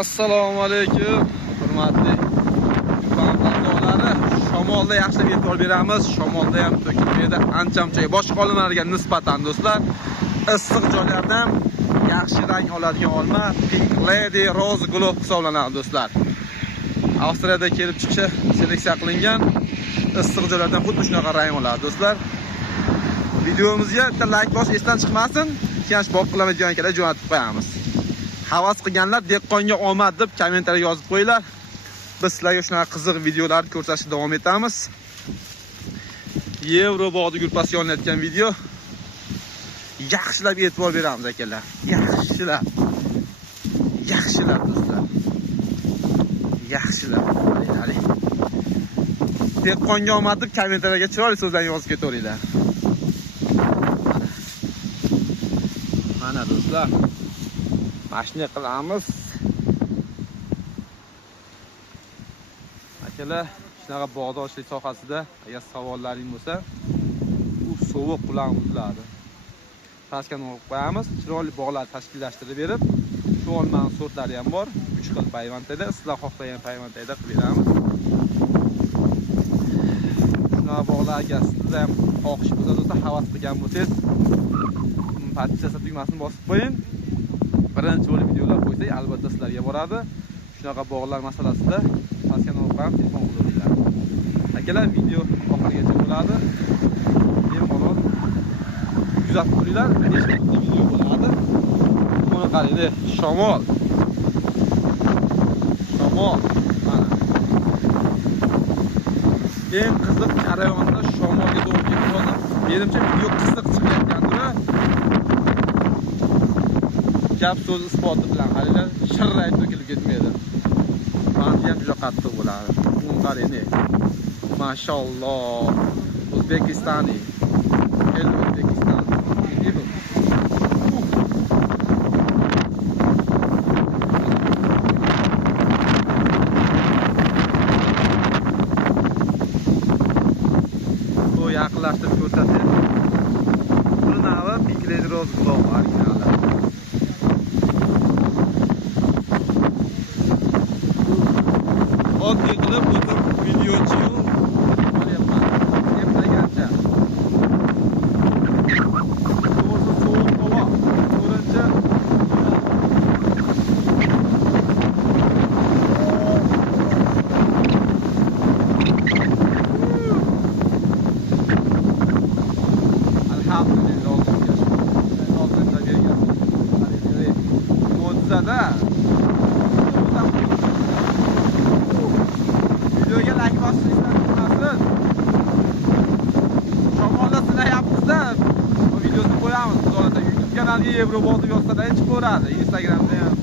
Assalomu alaykum, hurmatli yuqoridagilari. Shamolda yaxshi e'tibor beramiz. Shamolda ham to'kilmaydi, ancha-muncha boshqa olmalarga nisbatan do'stlar. Issiq joylarda ham yaxshi rang oladigan olma Pink Lady Rose Globe hisoblanadi do'stlar. Avstriyada kelib chiqishi seleksiya qilingan issiq joylardan xuddi shunaqa rang oladi do'stlar. Videomizga bitta like bosish esdan chiqmasin. Keyin boq qiladigan ekanlar jo'natib qo'yamiz. Havas qilganlar dehqonga omad deb kommentariya yozib qo'yinglar. Biz sizlarga shunaqa qiziq videolarni ko'rsatishda davom etamiz. Yevro bog'da gruppasi olinayotgan video. Yaxshilab e'tibor beramiz akalar. Yaxshilab do'stlar. Yaxshilab. Hali. Dehqonga omad deb kommentariyaga chiroyli so'zlarni yozib ketaveringlar. Mana do'stlar. Mashina qilamiz. Akalar, shunaqa bog'dorchilik sohasida agar savollaring bo'lsa, u sovuq bilan uziladi. Pastga qo'yib qo'yamiz. Chiroyli bog'lar tashkillashtirib berib, shu olmaning sortlari ham bor. 3 xil payvandda, sizlar xohlagan payvandda qilib beramiz. Shunaqa bog'lar agar sizlar ham xohish bo'lsa, do'stlar, havas qilgan bo'lsangiz, podpisa tugmasini bosib qo'ying. Birinchi bo'lib videolar qo'ysak, albatta sizlarga boradi. Shunaqa bog'lar masalasida pastga qo'yib telefon qilaveringlar. Akalar, video oxirigacha bo'ladi. Bemalol kuzatib turinglar. 5 minutlik video bo'ladi. Buni qaranglar, shamol. Mana. Eng qiziq jarayonda shamolga to'g'ri keladi. Menimcha video qiziq chiqayotgandir. Gap so'z isboti bilan qaranglar, shirrayib to'kilib ketmaydi. Mandi ham juda qattiq bo'ladi. Buni qarang. Mashalloh. O'zbekistoniy. O'zbekiston. Bu yaqinlashtirib ko'rsatadi. Buni navi Pink Lady Rose Globe originali. Oddiy qilib o'tib videochi olyapman. Eplagancha. To'g'risi sovuq havo. Ko'rincha alhamdulillah oldinda bergan. Mo'jizada videoga like bosishingizdan unutmasin. Shamolda silayapmiz-da. Bu videoni qo'yamiz. Xudoda YouTube kanaliga Yevrobot yozsa-da chiqaveradi. Instagramda ham